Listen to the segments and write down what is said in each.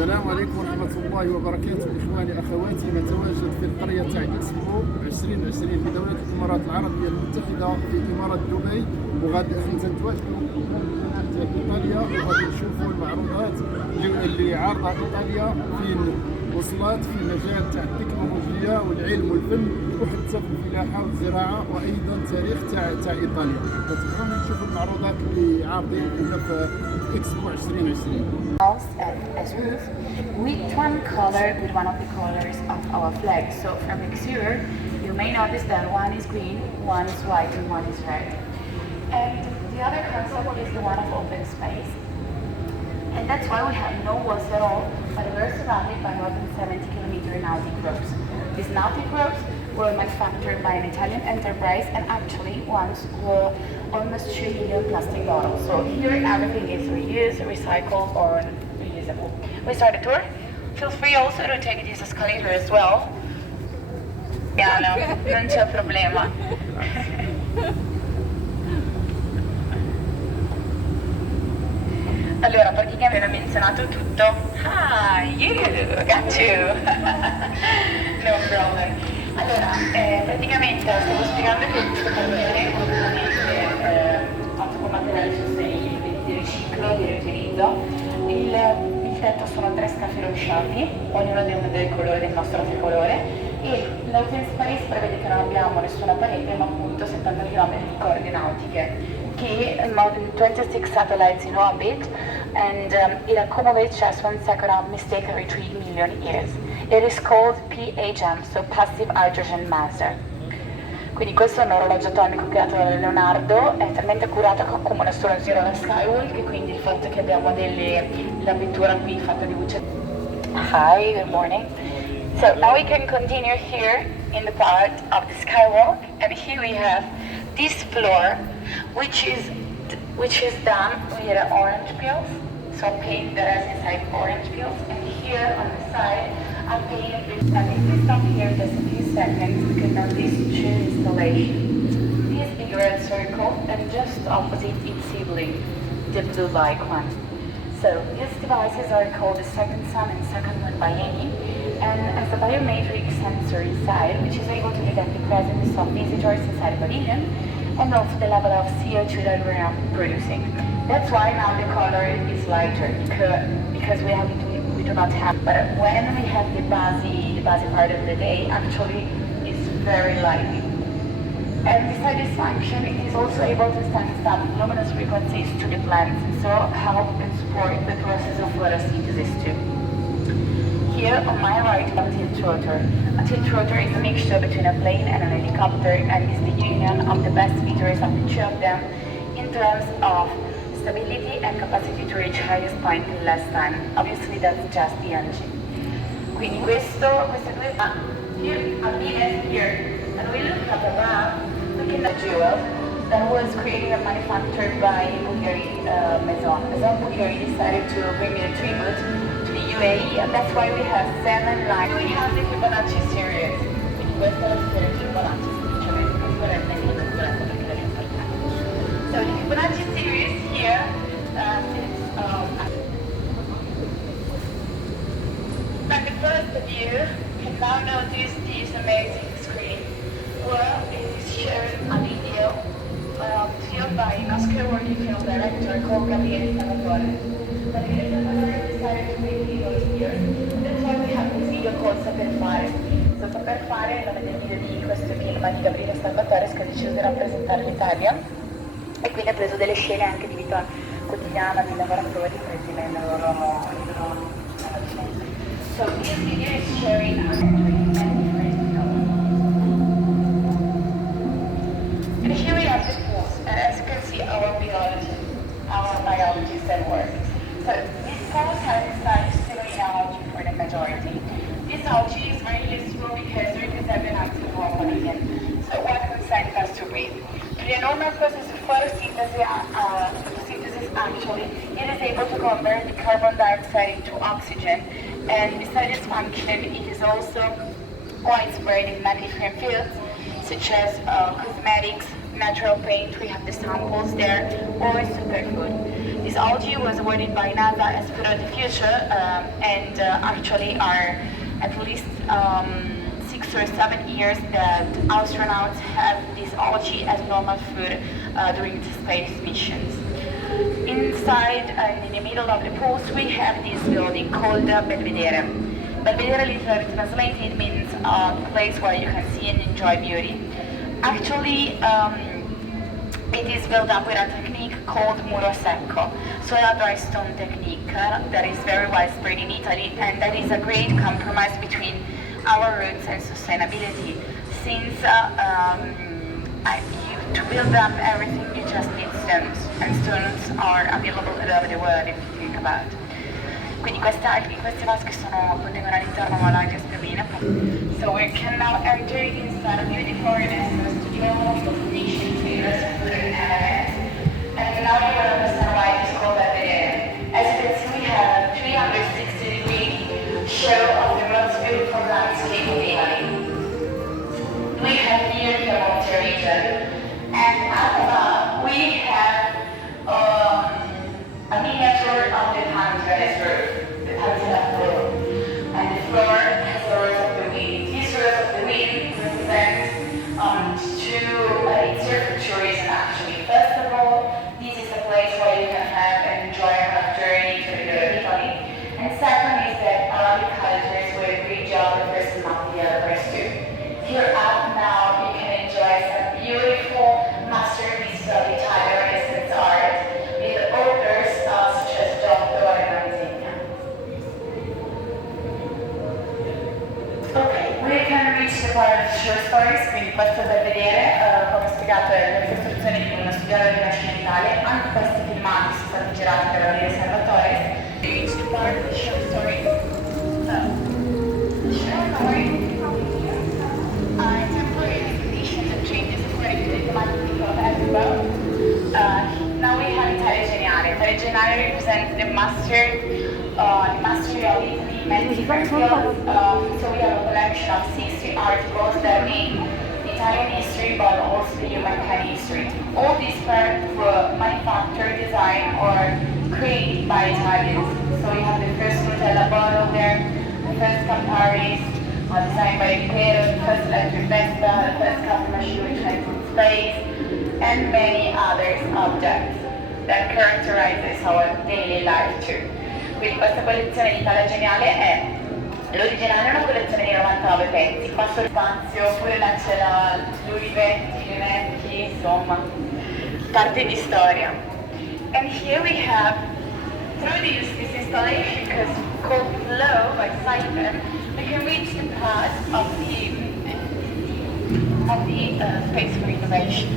السلام عليكم ورحمة الله وبركاته. إخواني أخواتي، نتواجد في القرية تاع إكسبو 2020 في دولة الإمارات العربية المتحدة في إمارة دبي، وغادي نتواجدوا في إيطاليا وغادي نشوفوا المعروضات اللي عارضة إيطاليا فين وصلت في المجال تاع التكنولوجيا والعلم والفن وحتى في الفلاحة والزراعة وأيضا تاريخ تاع إيطاليا. فتبعوني نشوفوا المعروضات اللي عارضين هنا في إكسبو 2020. As roof with one color, with one of the colors of our flag. So from the exterior, you may notice that one is green, one is white, and one is red. And the other concept is the one of open space. And that's why we have no walls at all, but we're surrounded by more than 70-kilometer nautic ropes. These nautic ropes were manufactured by an Italian enterprise and actually once were almost 3 million plastic bottles. So here everything is reused, recycled, or reusable. We start the tour. Feel free also to take this escalator as well. Piano, non c'è problema. Allora, per chi aveva menzionato tutto, you got you. No problem. Allora, praticamente stavo spiegando che questo pavilione è fatto con materiali sostenibili, di riciclo, di riutilizzo. Il tetto sono 3 scafi rovesciati, ognuno del colore del nostro tricolore, e l'open space prevede che non abbiamo nessuna parete ma appunto 70 km di corde nautiche, che more than 26 satellites in orbit, and it accommodates just 1 second of mistake every 3 million years. It is called PHM, so Passive Hydrogen Maser. Quindi questo è un orologio atomico creato da Leonardo, è talmente accurato che accomuna solo zero alla Skywalk, e quindi il fatto che abbiamo la vettura qui fatta di luce. Hi, good morning. So now we can continue here in the part of the Skywalk, and here we have this floor, which is done with orange peels, so paint that has inside orange peels, and here on the side I painted this. And if we stop here just a few seconds, we can notice 2 installations. This big red circle, and just opposite its sibling, the blue-like one. So these devices are called the second sun and second moon by Eni, and as a biometric sensor inside, which is able to detect the presence of visitors inside the pavilion, and also the level of CO2 that we are producing. That's why now the color is lighter, because we do not have, but when we have the buzzy part of the day, actually it's very light. And besides this function, it is also able to send some luminous frequencies to the plants, so help and support the process of photosynthesis too. Here on my right, I have a tilt rotor. A tilt rotor is a mixture between a plane and an helicopter, and is the union of the best features of the 2 of them in terms of stability and capacity to reach highest point in less time. Obviously that's just the engine. Quindi queste due here and we look up above, looking at jewel that was created and manufactured by Bulgari Maison. Maison Bulgari decided to bring a tribute to the UAE, and that's why we have 7 lines. We have the Fibonacci series. Quindi questa è la serie Fibonacci, semplicemente questo rende l'illustrato perché è importante. So the Fibonacci series here from the first view, you can now notice this amazing screen where it is sharing a video filmed by an Oscar-worthy film director called Gabriele Salvatore. Gabriele Salvatore decided to make videos here. That's why we have this video called Saper Fare. So Saper Fare è il nome del video di questo film di Gabriele Salvatore che ha deciso di rappresentare l'Italia, e quindi ha preso delle scene anche di vita quotidiana dei lavoratori presi nel loro So this video is sharing and here we have the pools, and as you can see our biologists at work. So these pools have inside ciliary algae for the majority. This algae is very useful because it represents an active pavilion, so 1% has to breathe. The normal process of photosynthesis actually, it is able to convert the carbon dioxide into oxygen, and besides this function, it is also widespread in many different fields, such as cosmetics, natural paint, we have the samples there, or superfood. This algae was awarded by NASA as Food of the Future, and actually are at least 6 or 7 years that astronauts have this algae as normal food during the space missions. Inside and in the middle of the pools we have this building called Belvedere. Belvedere literally translated means a place where you can see and enjoy beauty. Actually, it is built up with a technique called muro secco, so a dry stone technique that is very widespread in Italy, and that is a great compromise between our roots and sustainability. Since to build up everything you just need stones, and stones are available all over the world if you think about it. Quindi queste vasche contengono all'interno l'alga spirulina. So we can now enter inside a beautiful Renaissance studio for permission to use food and elements. And now you will understand why it is called Belvedere. As you can see, we have a 360-degree show of the most beautiful landscape of Italy. We have here the Monte region, and up above we have a miniature of the Panther's roof, the Panther floor. And the floor has the rose of the wind. These rose of the wind represent it's here for tourism actually. First of all, this is a place where you can have and enjoy a journey to the good of Italy. And second is that Arabic cultures were great geographers and map developers too. Here up now you can enjoy some beautiful masterpieces of Italian Renaissance art with authors such as Giotto and Manzini. Ok, we can reach the part of the short stories, quindi questo da vedere, come spiegato è la costruzione di uno studio rinascimentale. Anche questi filmati sono stati girati per la Via Salvatore. We reach the part of the short story. The short story temporary conditions and changes according to the thematic of every boat. Now we have Italia Geniale. Italia Geniale represents the mastery of Italy meant different fields. So we have a collection of 60 articles that mean Italian history but also the humankind history. All these were manufactured, designed or created by Italians. So we have the first Nutella bottle there, the first Camparis, designed by Piero, the first electric Vespa, the first coffee machine which went in space, and many other objects that characterizes our daily life too. Quindi questa collezione di Italia Geniale è l'originale, è una collezione di 99 pezzi, qua sul spazio, pure là c'è gli ulivetti, i vecchi, insomma, parte di storia. And here we have, through this installation called Flow by Cyclone, we can reach the path of the space for innovation.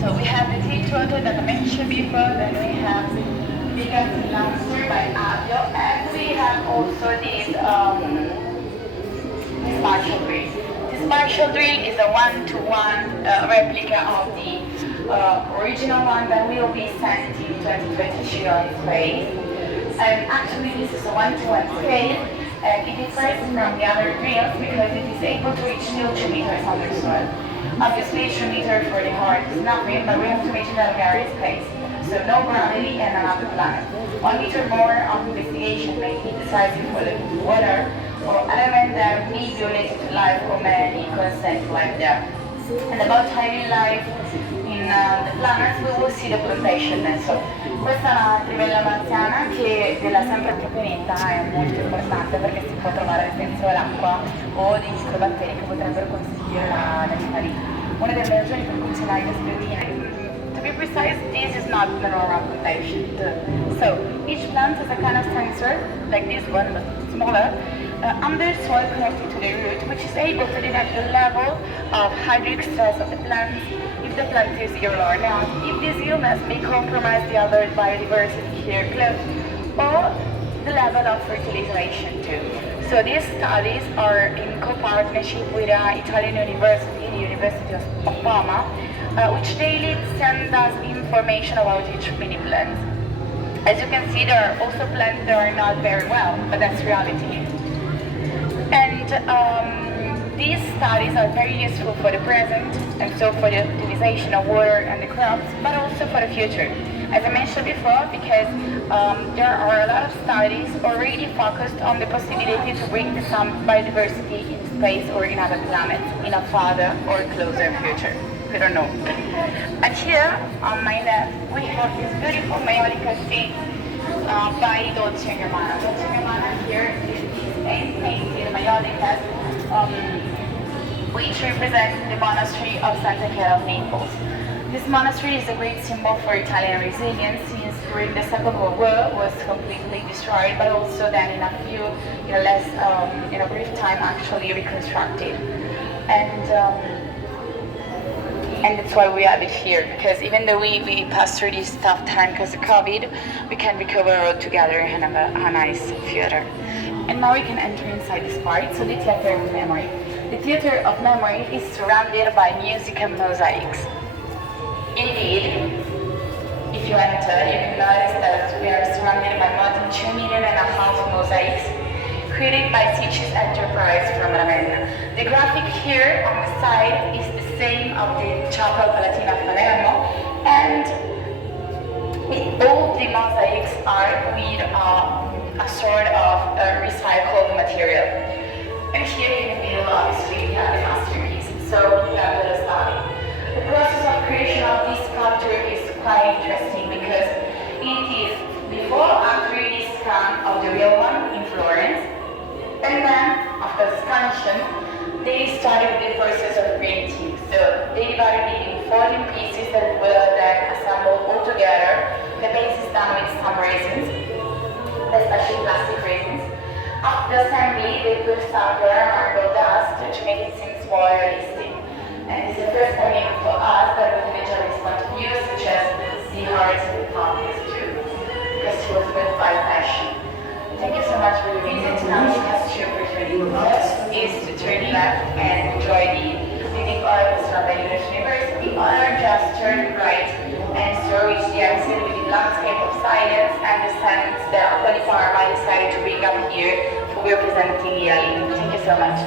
So we have the T-Trotter that I mentioned before, then we have Bigger Lancer by Avio, and we have also this Marshall drill. This Marshall drill is a one-to-one replica of the original one that will be sent in 2022 on space. And actually this is a one-to-one scale, and it differs from the other drills because it is able to reach 2 meters under soil. Obviously 2 meters for the heart is nothing, but we have to mention that we are in space, so no gravity and another planet. 1 meter more of investigation may be decisive for the water or element that may be related to life or many constant life there. And about hiding life in the planets, we will see the plantation method. Questa è una trivella marziana che della sempre più pianeta è molto importante perché si può trovare dentro l'acqua o dei microbatteri che potrebbero consentire la vita lì. Una delle ragioni per cui c'è l'aria spirulina. To be precise, this is not the normal plantation. So each plant has a kind of sensor, like this one but smaller, under soil connected to the root, which is able to detect the level of hydric stress of the plant, if the plant is ill or not, if this illness may compromise the other biodiversity here close, or the level of fertilization too. So these studies are in co-partnership with Italian University, the University of Parma, which daily send us information about each mini plant. As you can see, there are also plants that are not very well, but that's reality. And these studies are very useful for the present, and so for the utilization of water and the crops, but also for the future. As I mentioned before, because there are a lot of studies already focused on the possibility to bring some biodiversity in space or in other planets in a farther or closer future. We don't know. And here on my left, we have this beautiful maiolica scene by Dolce & Gabbana. Dolce & Gabbana here is painted maiolicas, which represents the monastery of Santa Chiara of Naples. This monastery is a great symbol for Italian resilience since during the Second World War was completely destroyed, but also then in a brief time actually reconstructed. And that's why we have it here, because even though we passed through this tough time because of COVID, we can recover all together and have a nice theater. And now we can enter inside this part, so the Theater of Memory. The Theater of Memory is surrounded by music and mosaics. Indeed, if you enter, you can notice that we are surrounded by more than 2.5 million mosaics created by Sitges Enterprise from Ravenna. The graphic here on the side is the same of the Chapel Palatina of Palermo, and all the mosaics are with a sort of recycled material. And here in the middle, obviously, we have the masterpiece, so we have the study. The process of creation of this sculpture is quite interesting because it is before and after the scan of the real one in Florence, and then after the scansion, they started the process of printing. So they divided it in 14 pieces that were then assembled all together. The base is done with some resins, especially plastic resins. After assembly, they put some marble dust to make it seem more realistic. And it's the first time even for us that we can enjoy this point of view, such as the hearts of the context too, because it was moved by passion. Thank you so much for your visit. Now you have the opportunity is to turn left and enjoy the unique artists from the University, or just turn right and so reach the exit with the landscape of silence and the sense that Apoli Parma decided to bring up here for representing Italy. Thank you so much.